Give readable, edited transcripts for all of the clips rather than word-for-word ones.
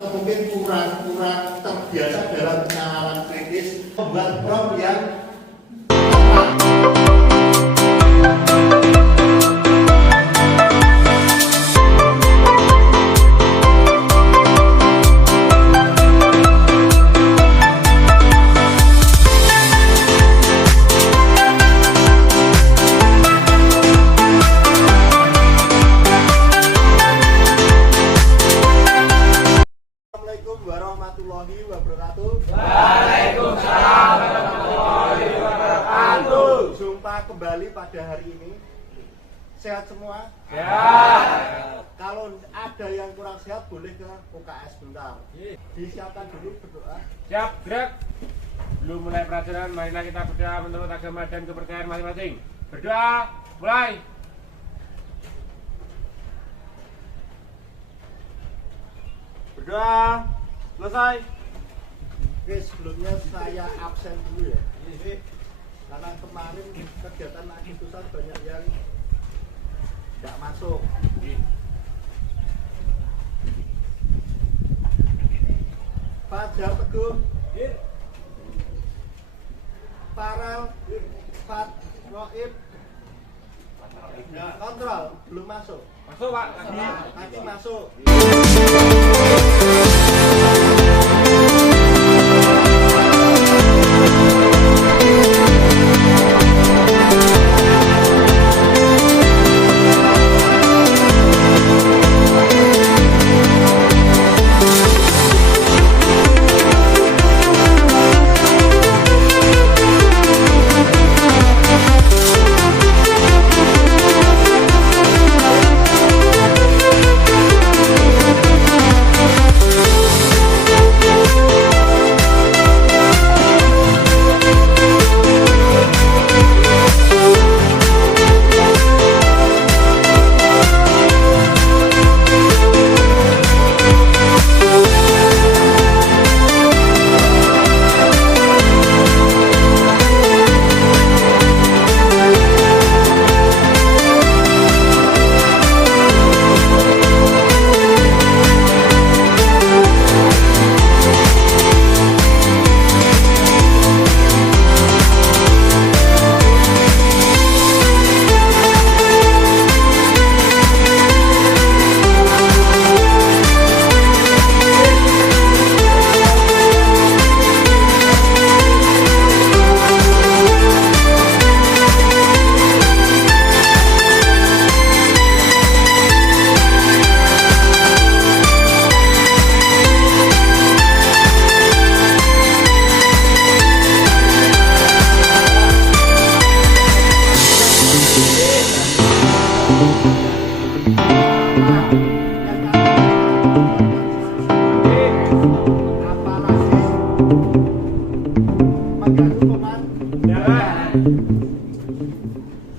mungkin kurang terbiasa dalam penanganan kritis, membuat prom yang warahmatullahi wabarakatuh. Waalaikumsalam warahmatullahi wabarakatuh. Jumpa kembali pada hari ini. Sehat semua? Ya. Kalau ada yang kurang sehat boleh ke UKS bentar. Disiapkan dulu berdoa. Siap, gerak. Belum mulai pelajaran, marilah kita berdoa menurut agama dan kepercayaan masing-masing. Berdoa, mulai. Berdoa, selesai. Oke, sebelumnya saya absen dulu ya. Karena kemarin kegiatan agitusan banyak yang tidak masuk. Fajar Teguh, Farel, Fat, Roib, kontrol belum masuk. Masuk, Pak. Nanti masuk.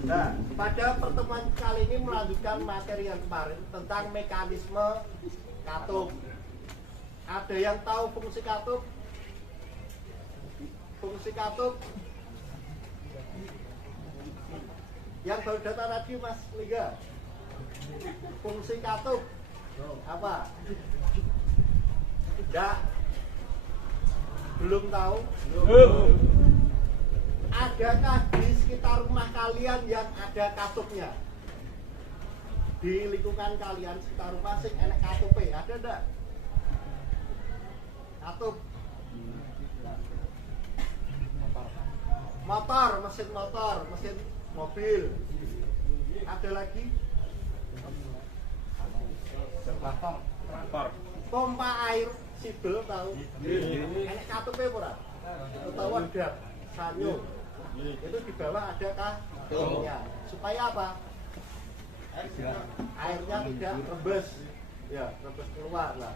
Nah, pada pertemuan kali ini melanjutkan materi yang kemarin tentang mekanisme katup. Ada yang tahu fungsi katup? Fungsi katup? Yang baru data tadi Mas Liga. Fungsi katup apa? Tidak. Belum tahu? Belum. Adakah di sekitar rumah kalian yang ada katupnya? Di lingkungan kalian sekitar rumah sing enek katupe, ada enggak? Katup. Motor, mesin mobil. Ada lagi? Traktor. Pompa air sibel tahu? Enek katupe ora? Utawa dap, sanyo. Itu di bawah ada katupnya. Supaya apa? Airnya tidak rembes. Ya, rembes keluar lah.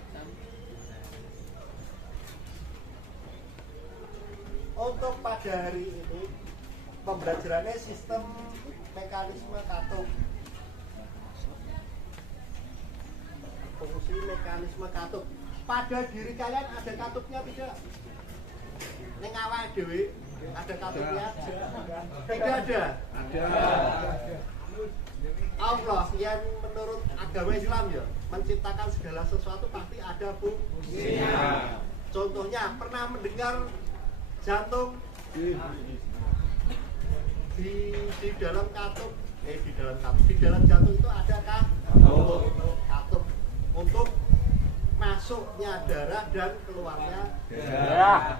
Untuk pada hari ini pembelajarannya sistem mekanisme katup. Fungsi mekanisme katup. Pada diri kalian ada katupnya tidak? Ning awake dhewe ada katupnya? Tidak ada. Ada. Allah yang menurut agama Islam ya menciptakan segala sesuatu pasti ada fungsinya. Contohnya pernah mendengar jantung di dalam katup di dalam jantung itu ada katup untuk masuknya darah dan keluarnya darah.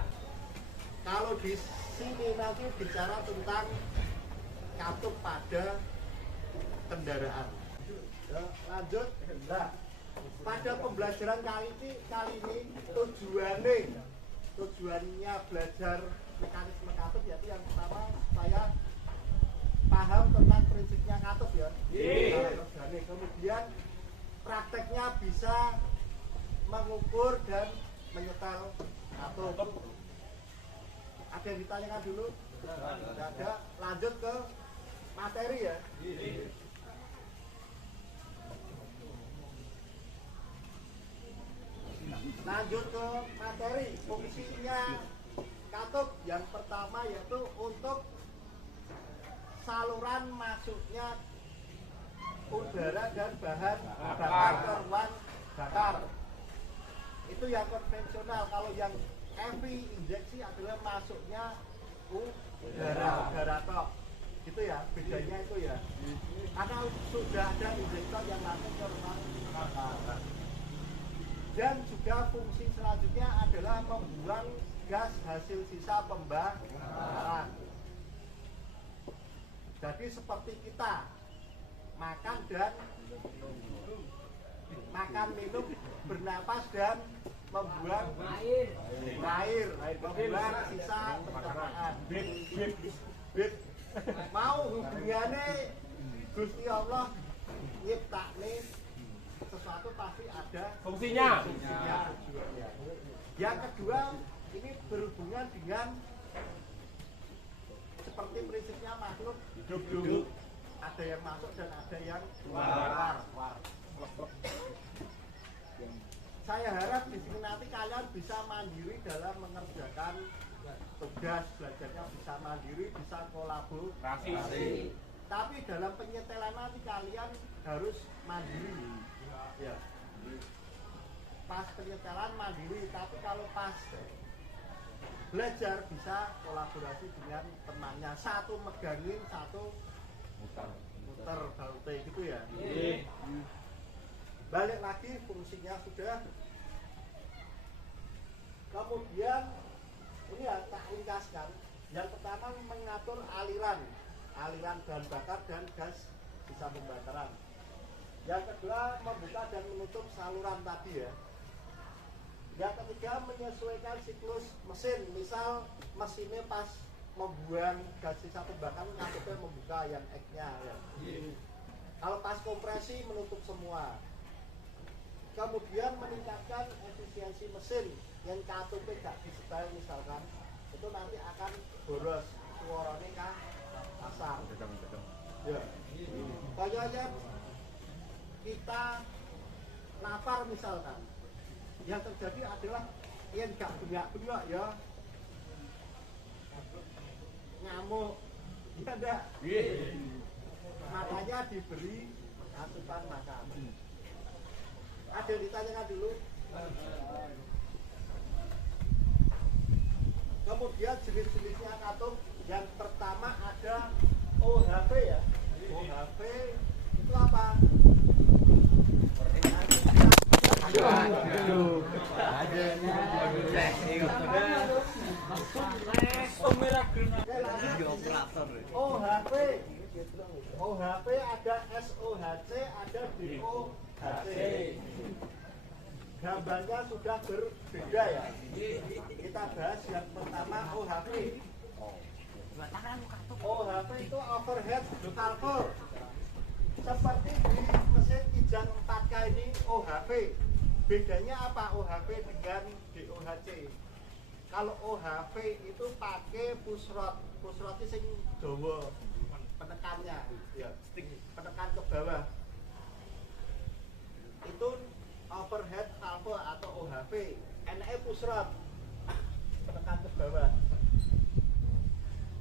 Kalau di sini nanti bicara tentang katup pada kendaraan. Ya, lanjut. Nah, pada pembelajaran kali ini tujuannya belajar mekanisme katup yaitu yang pertama supaya paham tentang prinsipnya katup ya. Kemudian prakteknya bisa mengukur dan menyetel katup. Ada yang ditanyakan dulu? Tidak ada. Lanjut ke materi ya. Lanjut ke materi. Fungsinya katup yang pertama yaitu untuk saluran masuknya udara dan bahan bakar ke ruang bakar. Itu yang konvensional. Kalau yang heavy injeksi adalah masuknya udara tok. Gitu ya, bedanya itu ya. Karena sudah ada injektor yang langsung ke ruang bakar. Dan juga fungsi selanjutnya adalah membuang gas hasil sisa pembakaran. Jadi seperti kita makan minum, bernapas dan membuang air, membuang sisa pencernaan. Mau hubungannya Gusti Allah nyiptakne sesuatu pasti ada fungsinya. Yang kedua ini berhubungan dengan seperti prinsipnya makhluk hidup. Ada yang masuk dan ada yang keluar. Saya harap di sini nanti kalian bisa mandiri dalam mengerjakan tugas, belajarnya bisa mandiri, bisa kolaborasi. Tapi dalam penyetelan nanti kalian harus mandiri. Ya. Pas penyetelan mandiri, tapi kalau pas belajar bisa kolaborasi dengan temannya. Satu megangin, satu muter baute gitu ya. Balik lagi fungsinya sudah. Kemudian ini ya tak ringkaskan. Yang pertama mengatur aliran bahan bakar dan gas sisa pembakaran. Yang kedua membuka dan menutup saluran tadi ya. Yang ketiga menyesuaikan siklus mesin. Misal mesinnya pas membuang gas sisa pembakaran katupnya membuka yang ek-nya ya. Kalau pas kompresi menutup semua. Kemudian meningkatkan efisiensi mesin yang katupnya gak disetel misalkan itu nanti akan boros suaranya kan kasar. Ya. Kayaknya kita lapar misalkan, yang terjadi adalah yang gak bengak-bengak ya ngamuk, ya enggak? Makanya diberi asupan makan. Ada yang ditanyakan dulu? Kemudian jenis-jenisnya katup, yang pertama ada OHV ya. OHV itu apa? OHV ada SOHC, ada DOHC. Gambarnya sudah berbeda ya. Kita bahas yang pertama OHV. OHV itu overhead valve. Seperti di mesin Kijang 4K ini OHV. Bedanya apa OHV dengan DOHC? Kalau OHV itu pakai push rod. Push rod itu sing dawa penekannya ya, penekan ke bawah. Itu overhead valve atau OHV. NE push rod penekan ke bawah.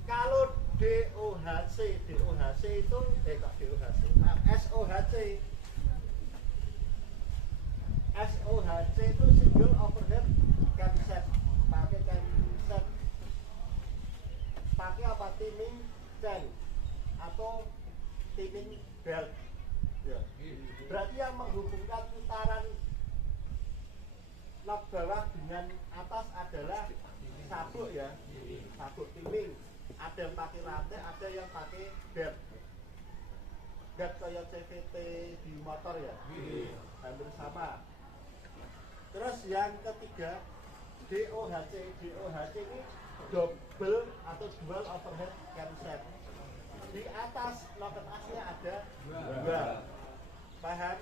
Kalau DOHC itu DOHC SOHC. SOHC itu single overhead camset. Pakai camset. Pakai apa? Timing chain atau timing belt. Ya. Berarti yang menghubungkan putaran knob bawah dengan atas adalah sabuk ya, sabuk timing. Ada yang pakai rantai, ada yang pakai belt. Belt kayak CVT di motor ya, hampir sama. Terus yang ketiga DOHC. DOHC ini double atau dual overhead camset. Di atas knob atasnya ada dua. Paham?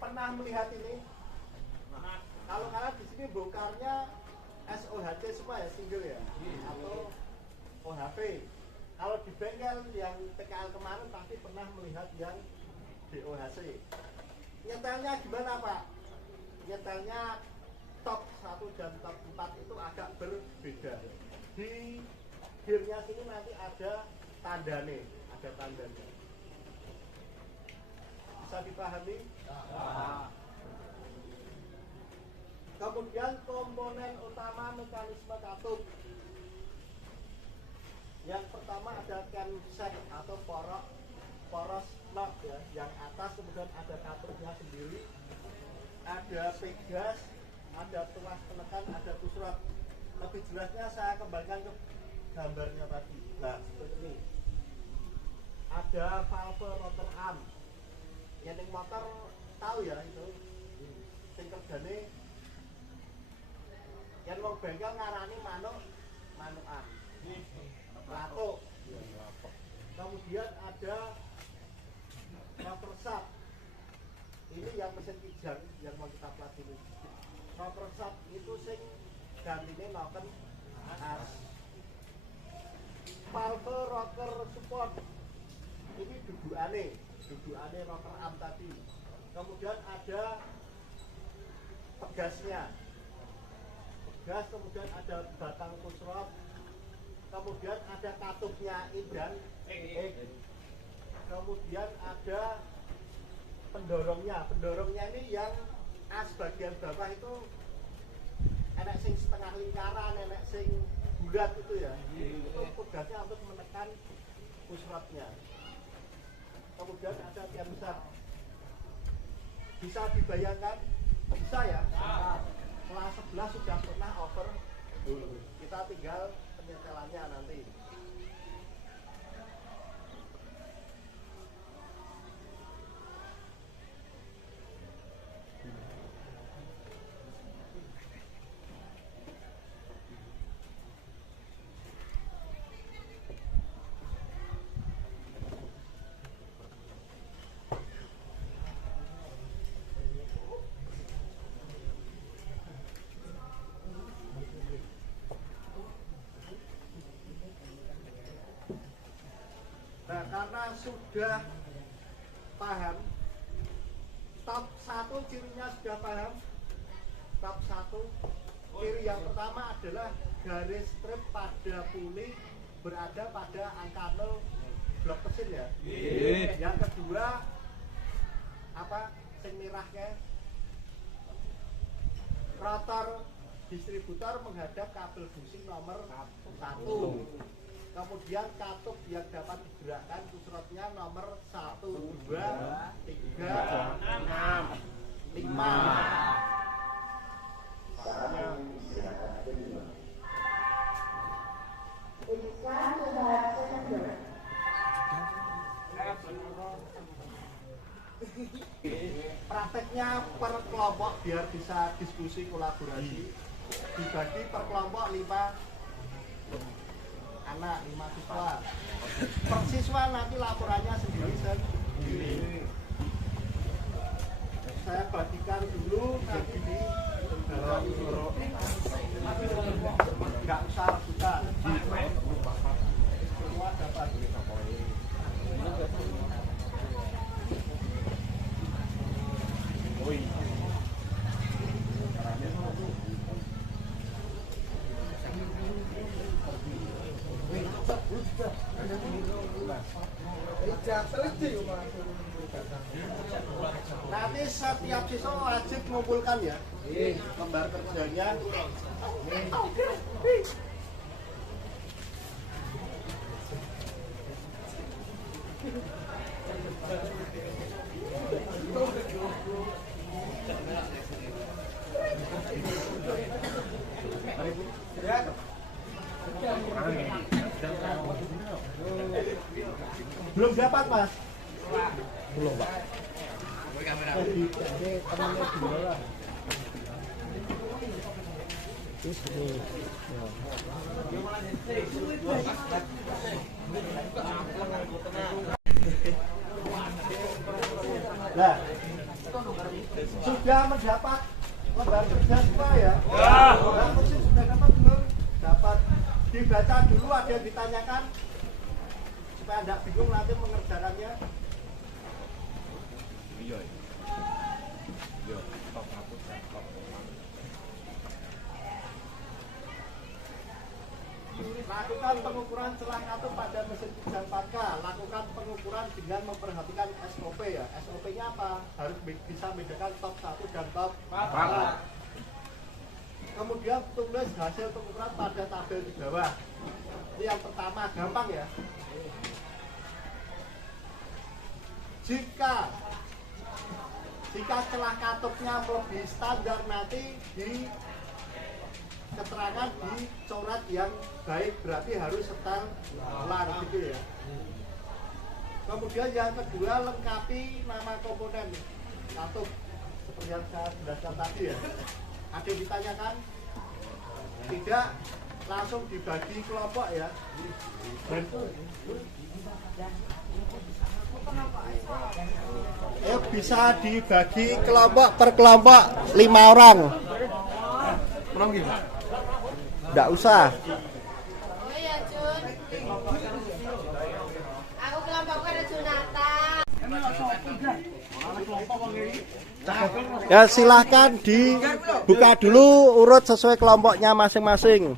Pernah melihat ini? Nah, kalau kalian di sini bongkarnya SOHC semua ya, single ya, atau OHP. Kalau di bengkel yang PKL kemarin pasti pernah melihat yang DOHC. Nyetelnya gimana Pak? Nyetelnya top 1 dan top 4 itu agak berbeda. Di gearnya sini nanti ada tandanya, ada tandanya. Bisa dipahami? Kemudian komponen utama mekanisme katup. Yang pertama ada camshaft atau poros knob ya. Yang atas kemudian ada katupnya sendiri, ada pegas, ada tuas penekan, ada pusrot. Lebih jelasnya saya kembalikan ke gambarnya tadi. Nah, seperti ini. Ada valve rotor arm. Yang motor tahu ya itu. Sing kerjane yang mau bengkel ngarani manukan. Latuk. Kemudian ada rotor shaft. Ini yang mesin kijang yang mau kita pelajari. Rotor shaft itu sing gantine noken as. Valve rocker support. Ini dudukane rotor arm tadi. Kemudian ada pegasnya. Pegas, kemudian ada batang pusrot. Kemudian ada katupnya in dan X. Kemudian ada pendorongnya. Pendorongnya ini yang as bagian bawah itu enek sing setengah lingkaran, enek sing bulat itu ya. Itu pegasnya untuk menekan pusrotnya. Kemudian ada camshaft. Bisa dibayangkan? Bisa ya? Kelas 11 sudah pernah over. Kita tinggal penyetelannya nanti. Nah, karena sudah paham, top 1 cirinya sudah paham. Top 1 ciri yang pertama adalah garis strip pada puli berada pada angka 0 blok mesin ya. Yang kedua apa? Sing mirahnya rotor distributor menghadap kabel busi nomor 1. Kemudian katup yang dapat digerakkan pusrotnya nomor 1, 2, 3, 6, 5. Prakteknya per kelompok biar bisa diskusi kolaborasi. Dibagi per kelompok 5 anak, 5 siswa. Per siswa nanti laporannya sendiri. Saya bagikan dulu nanti di nggak usah rebutan. Semua dapat. wajib mengumpulkan ya lembar kerjanya. Belum dapat Mas? Belum Pak. Nah, sudah mendapat lembar kerja semua ya? Nah, mesin sudah dapat belum? Dapat. Dibaca dulu, ada yang ditanyakan supaya tidak bingung nanti mengerjakannya. Lakukan pengukuran celah katup pada mesin pijat 4K. Lakukan pengukuran dengan memperhatikan SOP ya. SOP-nya apa? Harus bisa membedakan top 1 dan top 4. Kemudian tulis hasil pengukuran pada tabel di bawah. Ini yang pertama, gampang ya. Jika celah katupnya lebih standar, nanti di keterangan dicoret yang baik, berarti harus setel ulang gitu ya. Kemudian yang kedua, lengkapi nama komponen katup seperti yang saya jelaskan tadi ya. Ada yang ditanyakan? Tidak, langsung dibagi kelompok ya. Bisa dibagi kelompok per kelompok 5 orang. Nggak usah. Oh ya Jun, aku kelompokku ada Junata. Ya silahkan dibuka dulu urut sesuai kelompoknya masing-masing.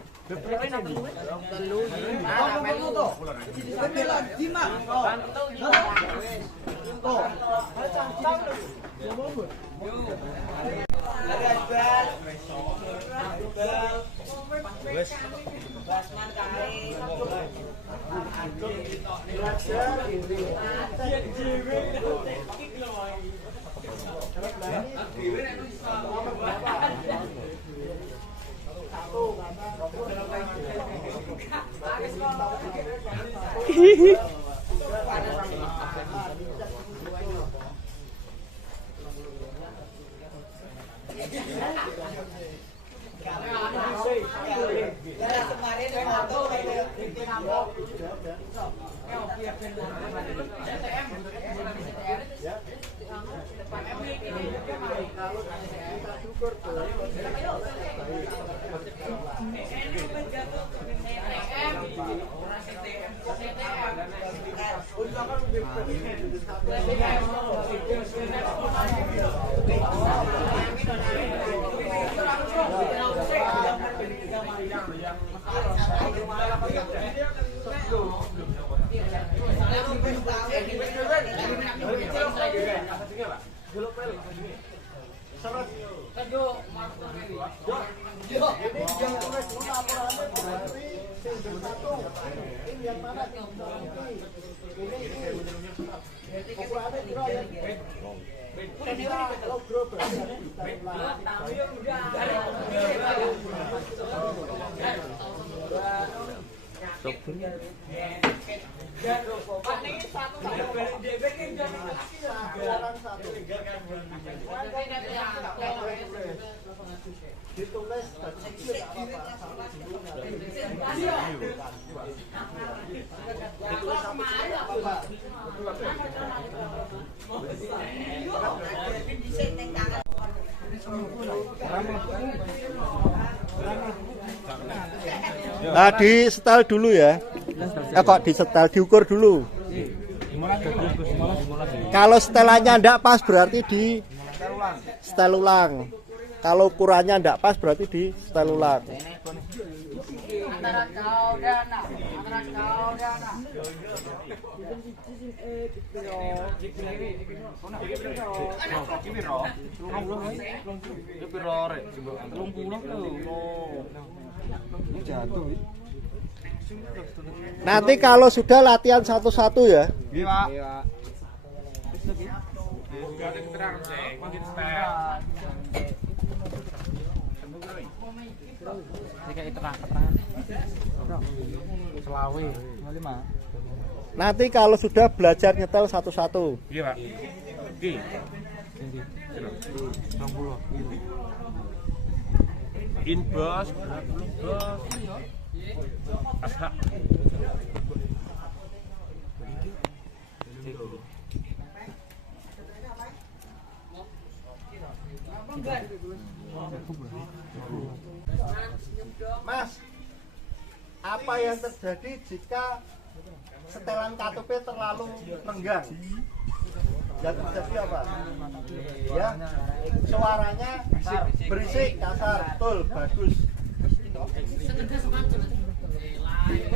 Ditulis nah, di setel dulu ya. Kok di setel, diukur dulu. Kalau setelannya enggak pas berarti di setel ulang. Kalau ukurannya enggak pas berarti di setel ulang. Nanti kalau sudah latihan satu-satu ya. Iya, Pak. Nanti kalau sudah belajar nyetel satu-satu. Iya, Pak. Oke. Inbos, bos. Ashak. Mas, apa yang terjadi jika setelan KTP terlalu renggang? Yang terjadi apa? Ya, suaranya berisik, kasar, betul, bagus.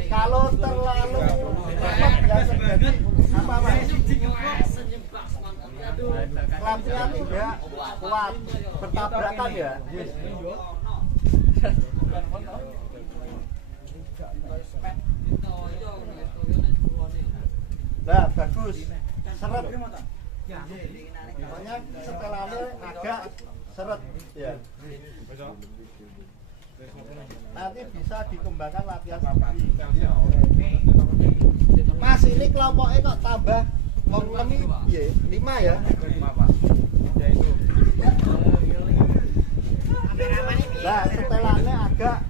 Kalau terlalu cepat yang terjadi apa, Mas? Lampunya tidak kuat, bertabrakan ya. Nah, bagus. Seret. Pokoknya setelannya agak seret ya. Nanti bisa dikembangkan latihan sendiri. Mas, ini kelompoknya kok tambah wong lemi piye? 5 ya? 5, Pak. Nah, setelannya agak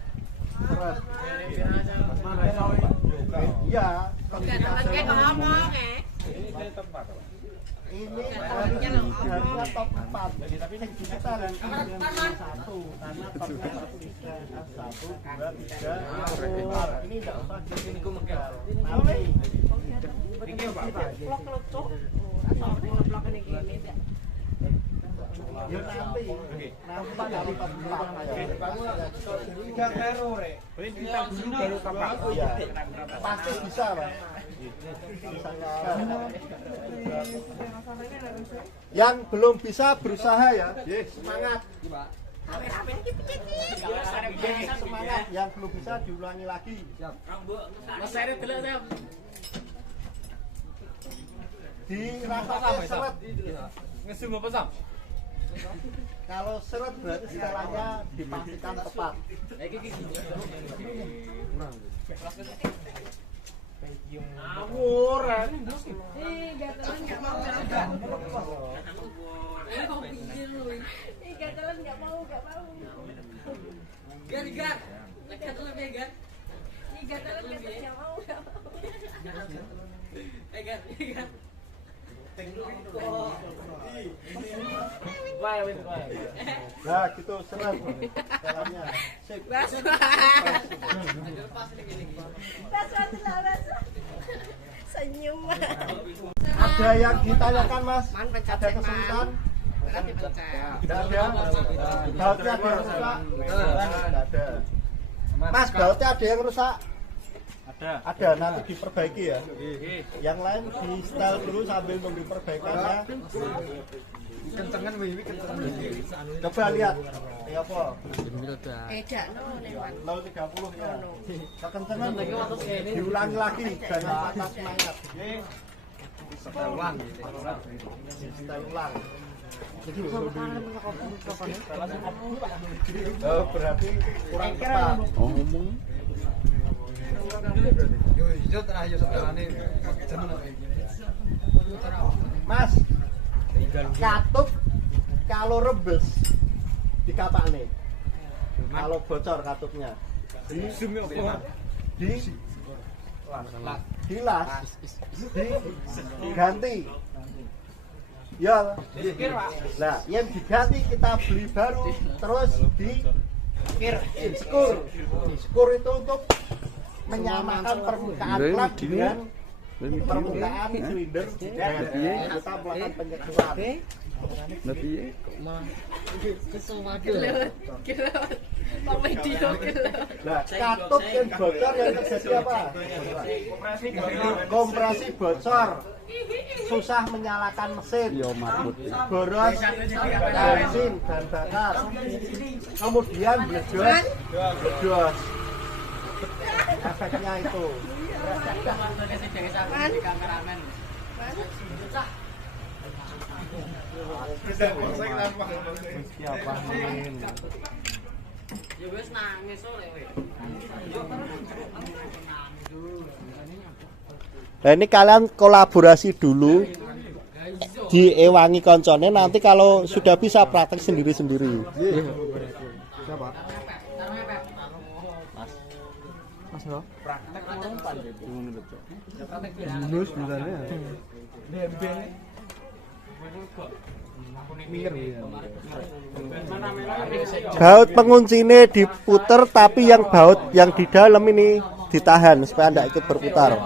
seret. Iya, ini harusnya top 4. Tapi ini kita harus pilih 1 karena top 1, 2, 3, 4. Ini enggak usah ini kumegal. Nanti ini Pak. Ya nanti kali top 4. Enggak karo rek. Kita dulu baru top 4. Iya. Pasti bisa, Pak. Yang belum bisa berusaha ya, semangat. Semangat, yang belum bisa diulangi lagi. Dirasakan seret. Kalau seret berarti setelahnya dipastikan tepat. Ngawur. Gatelan nggak mau. Gatelan nggak mau. Gar. Gatelan ya Gar. Ini gatelan nggak mau. Gar. Nah, gitu seret caranya. Sip. Senyum. Ada yang ditanyakan, Mas? Ada kesulitan? Tidak ada. Bautnya ada yang rusak? Tidak ada. Mas, bautnya ada yang rusak? Ada, nanti diperbaiki ya. Yang lain di setel dulu sambil nunggu perbaikannya. Kencengan wiwi kencengan. Coba lihat. Ya apa? Edak no lewat. 030 ya. Kekencengan diulangi lagi, jangan patah semangat. Setel ulang. Setel ulang. Oh, berarti kurang tepat. Yo setelane. Mas, katup kalau rebes dikapakne. Kalau bocor katupnya dilas, diganti. Ya, nah yang diganti kita beli baru, terus diskur itu untuk menyamakan permukaan klep dengan permukaan silinder dan kita melakukan penyekuran. Tapi kok mah Gelut. Pak Medio gelut. Nah, katup yang bocor yang terjadi apa? Kompresi bocor. Susah menyalakan mesin. Boros bensin dan bakar. Kemudian bledos. Efeknya itu. Nah, ini kalian kolaborasi dulu diewangi koncone, nanti kalau sudah bisa praktek sendiri-sendiri. siapa? Mas lo? Praktek orang pandai. Lulus misalnya. Baut penguncinya diputer, tapi yang baut yang di dalam ini ditahan supaya tidak ikut berputar.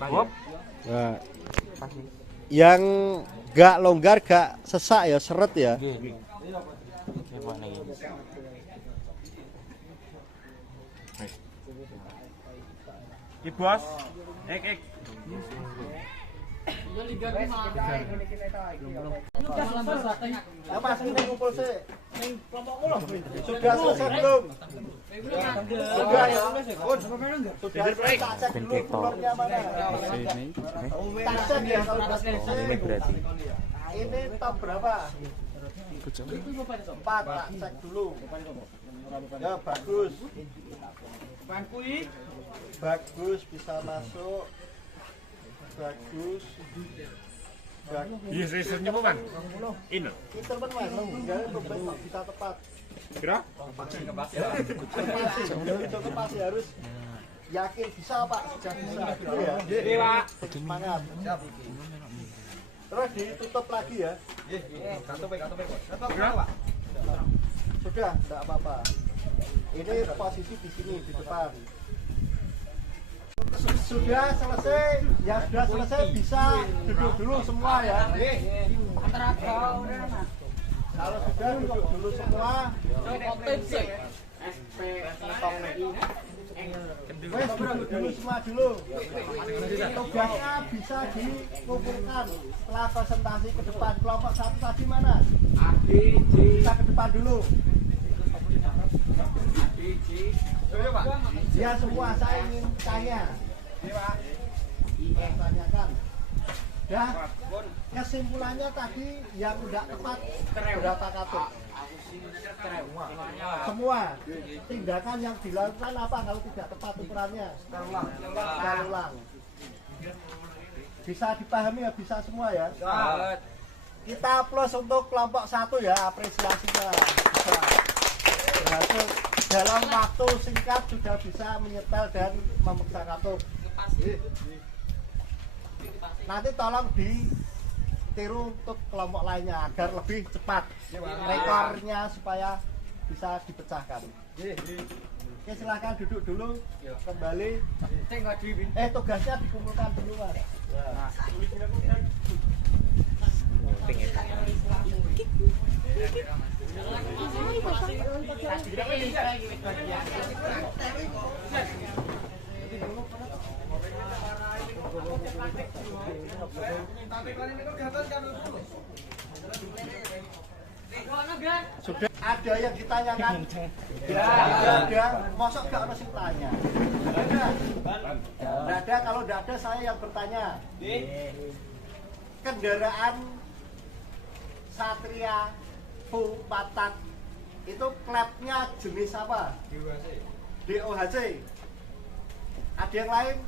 Nah, yang gak longgar, gak sesak ya, seret ya. Ki bos. Ek. Apa sih ngumpul sih? Sudah selesai belum? Sudah ya. Sudah selesai. Tak cek dulu keluarnya mana. Tak cek ya kalau sudah selesai. Berarti Ini top berapa? 4, tak cek dulu. Ya bagus. Bagus, bisa masuk. Bagus. Iya, saya nyoba, Man. Ini. Itu teman enggak bisa tepat. Kira? Itu pasti harus yakin bisa Pak, sudah bisa. Ya. Iya, Pak. Semangat. Terus ditutup lagi ya. Kira? Sudah, enggak apa-apa. Ini posisi di sini di depan. Sudah selesai, ya sudah selesai, bisa duduk dulu semua ya. Kalau sudah duduk dulu semua, wes duduk dulu semua dulu. Tugasnya bisa dikumpulkan setelah presentasi ke depan. Kelompok 1 tadi mana? Kita ke depan dulu. Ya semua, saya ingin tanya. Tanyakan. Ya, kesimpulannya tadi yang tidak tepat berapa katup? Semua. Tindakan yang dilakukan apa kalau tidak tepat ukurannya? Sekali ulang. Bisa dipahami ya, bisa semua ya? Kita plus untuk kelompok 1 ya, apresiasinya. Bisa. Berhasil dalam waktu singkat sudah bisa menyetel dan memeriksa katup. Nanti tolong ditiru untuk kelompok lainnya agar lebih cepat rekornya supaya bisa dipecahkan. Oke, silahkan duduk dulu, kembali. Tugasnya dikumpulkan dulu, Mas. Sudah ada yang ditanyakan? Ya, ada. Mosok gak harus tanya. Tidak ada. Kalau tidak ada, saya yang bertanya. Kendaraan Satria Patak itu klepnya jenis apa? DOHC. Ada yang lain?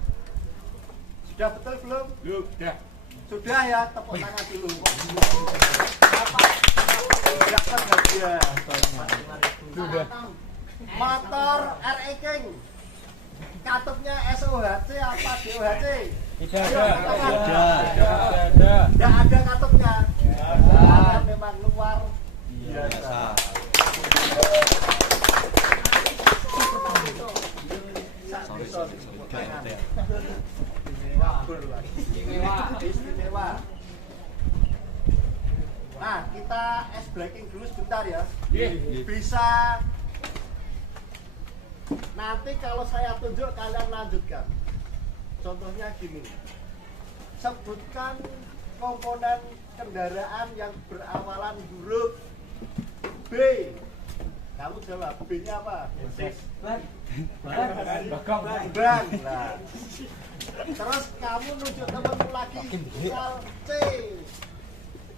Sudah betul belum? Sudah. Sudah ya, tepuk tangan dulu. Tidak terbahagia. Motor RE King. Katupnya SOHC apa DOHC? Tidak Tidak ada katupnya. Karena memang luar biasa. Istimewa. Nah, kita es breaking dulu sebentar ya. Bisa nanti kalau saya tunjuk kalian lanjutkan. Contohnya gini. Sebutkan komponen kendaraan yang berawalan huruf B. Kamu jawab B-nya apa? Ban. Nah. Terus kamu nunjuk temanmu lagi misal C.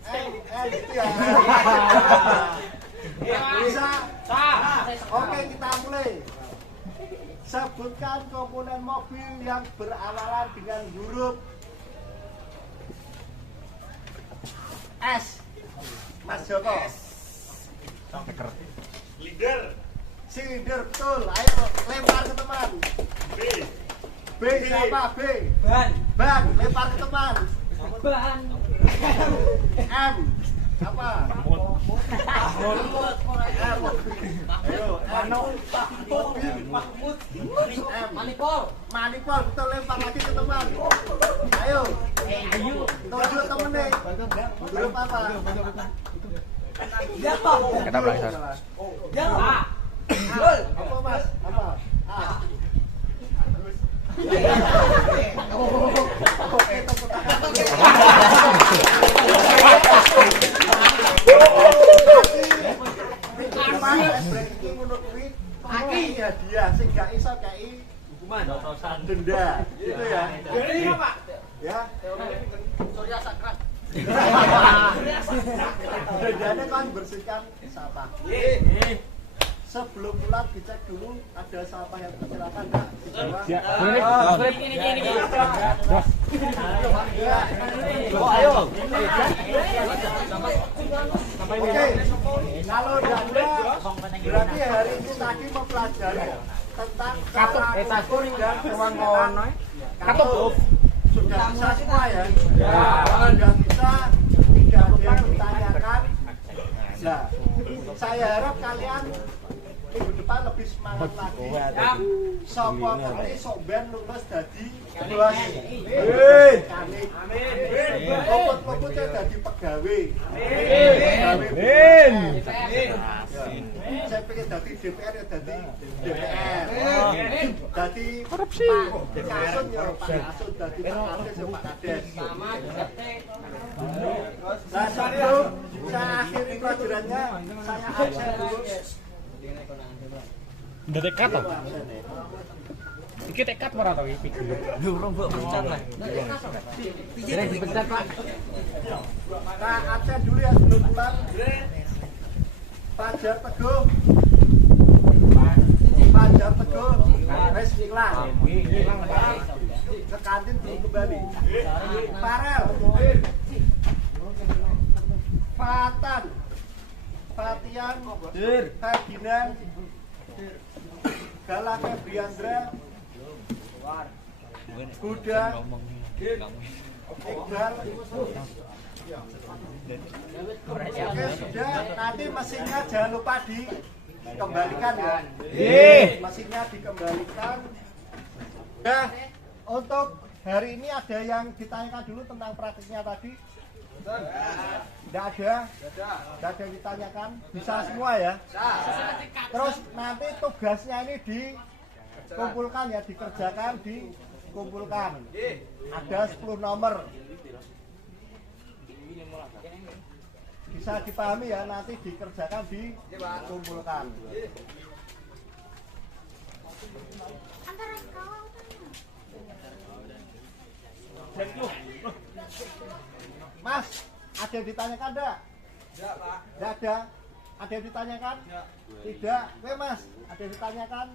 N itu ya. Bisa? Oke, kita mulai. Sebutkan komponen mobil yang berawalan dengan huruf S. Mas Joko. Silinder betul. Ayo lempar ke teman. B siapa? B. Ban. Lempar ke teman. M. Apa? M. Ayo. M. Manipol betul, lempar lagi ke teman. Ayo. Tunjuk temennya. Huruf apa? Kita belajar. Apa Mas? Apa? A. Oke, tepuk tangan. Hadiah sing gak iso kei hukuman denda gitu ya. Ya. Surya sakrat. Dendanya kan bersihkan sampah. Sebelum pulang dicek dulu ada sampah yang kecelakaan enggak? Ayo. Oke. Kalau tidak berarti hari ini tadi mempelajari tentang cara ukur dan kewenangan. Katop sudah bisa semua ya. Sudah bisa, tidak ada yang ditanyakan. Nah, saya harap kalian minggu depan lebih semangat lagi. Sopo ngerti sok ben lulus dadi bos. Amin. Luput-luputnya dadi pegawai. Amin. Saya pengen dadi DPR ya dadi DPR. Dadi korupsi. Kasut ya Pak Kasut, dadi Pak Kades ya Pak Kades. Nah, sebelum saya akhiri pelajarannya, saya absen dulu. Udah tekat toh? Iki tekat ora to iki pikir. Lho, rombok pecat lah. Jadi dipecat, Pak. Nah, absen dulu ya sebelum pulang. Fajar Teguh. Wes ilang. Ke kantin belum kembali. Farel. Fatian. Ferdinand. Galak Febriandra. Buddha. Iqbal. Oke, sudah. Nanti mesinnya jangan lupa dikembalikan ya. Mesinnya dikembalikan. Nah, untuk hari ini ada yang ditanyakan dulu tentang praktiknya tadi? Tidak ada yang ditanyakan. Bisa semua ya. Terus nanti tugasnya ini dikumpulkan ya, dikerjakan, dikumpulkan. Ada 10 nomor. Bisa dipahami ya, nanti dikerjakan, dikumpulkan. Mas, ada yang ditanyakan enggak? Enggak, Pak. Enggak ada. Ada yang ditanyakan? Tidak. Oke, Mas, ada yang ditanyakan?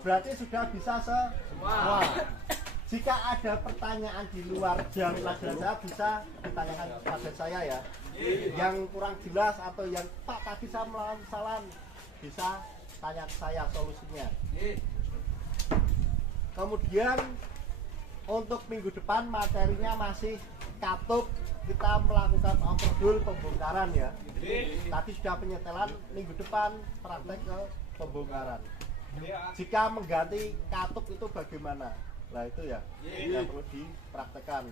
Berarti sudah bisa semua. Jika ada pertanyaan di luar jam pelajaran saya, bisa ditanyakan kepada saya ya. Yang kurang jelas atau yang Pak tadi saya melawan kesalahan, bisa tanya ke saya solusinya. Kemudian untuk minggu depan materinya masih katup, kita melakukan overdul pembongkaran ya. Tadi sudah penyetelan, minggu depan praktek ke pembongkaran. Jika mengganti katup itu bagaimana? Nah itu ya yang perlu dipraktekkan.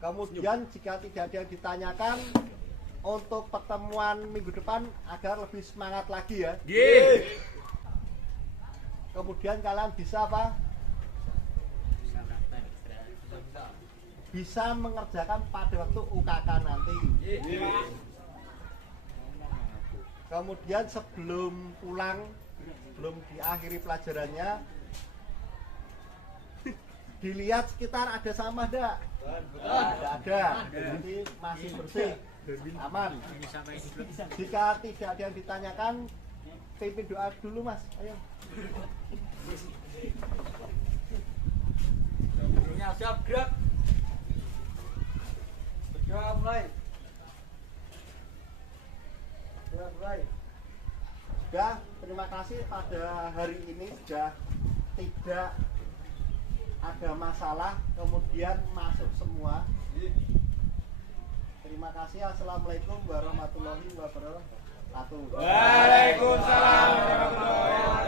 Kemudian jika tidak ada yang ditanyakan, untuk pertemuan minggu depan agar lebih semangat lagi ya. Kemudian kalian bisa apa? Bisa mengerjakan pada waktu UKK nanti. Kemudian sebelum pulang, sebelum diakhiri pelajarannya, dilihat sekitar ada sampah enggak? Tidak ada. Jadi masih bersih, aman. Jika tidak ada yang ditanyakan, pimpin doa dulu Mas. Ayo. Siap gerak. Berdoa mulai. Sudah, terima kasih pada hari ini sudah tidak ada masalah, kemudian masuk semua. Terima kasih. Assalamualaikum warahmatullahi wabarakatuh. Waalaikumsalam warahmatullahi wabarakatuh.